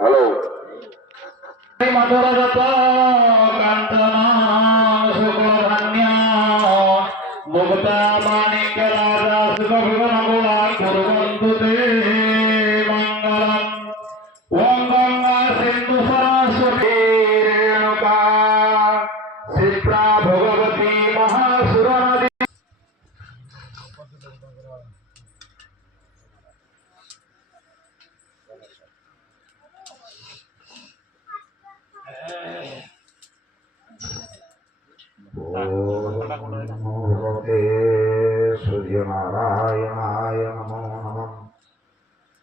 hello মধুরগত কান্তন শুক্লধান্য মুক্তা মাণিক্য রাজা শুভ বিঘ্ন গোলা কুর্বন্তু তে মঙ্গলম ওম গঙ্গা সিন্ধু সরস্বতী রেণুকা শিপ্রা ভগবতী মহাসুর নদী भगवते सूर्यनारायणाय नमो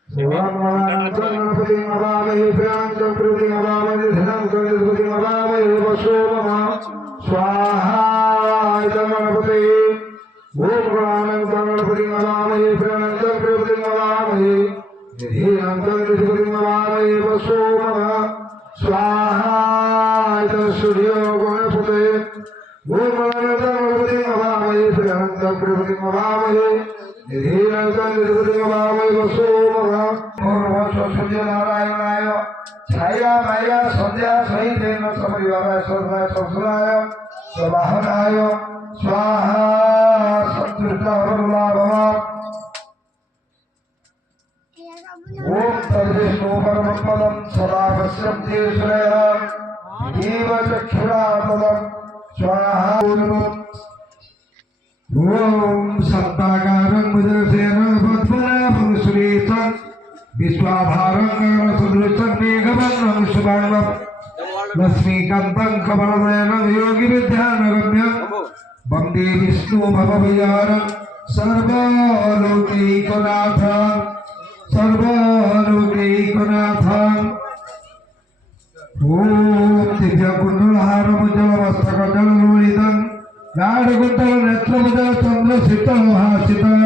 नमः गणपतिं नमामि प्रियं प्रति नमामि धनं गणपतिं नमामि वसुमः स्वाहा गणपते ओम गणपतिं नमामि प्रियं प्रति नमामि धनं गणपतिं नमामि वसुमः स्वाहा सूर्य गणपते ओम गणपतिं नमामि प्रियं प्रति नमामि धनं गणपतिं नमामि वसुमः सूर्यनारायणाय छाया माया संध्या सहितेन सपरिवाराय सर्वाय संसदाय स्ववाहनाय स्वाहा संतुष्टवरुलाभव ओम तद्विष्णु परमपदं सदा पश्यन्ति श्रेयः एव चक्षुरापदं स्वाहा ओम सत्ताकारं मुद्रसेन पद्मनाभं श्रीतं विश्वाधारं गगनसदृशं मेघवर्णं शुभाङ्गं लक्ष्मीकान्तं कमलनयनं योगिविद्यानगम्यं वन्दे विष्णुभवभयानं सर्वलोकैकनाथं ओम दिव्यकुण्डलहारमुज्ज्वलमस्तकजललोलितं गाढकुण्डलनेत्रमुदलचन्द्रसितभासितं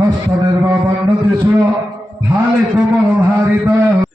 हस्तनिर्ममण्डदृश्य भाले कोमलभारितः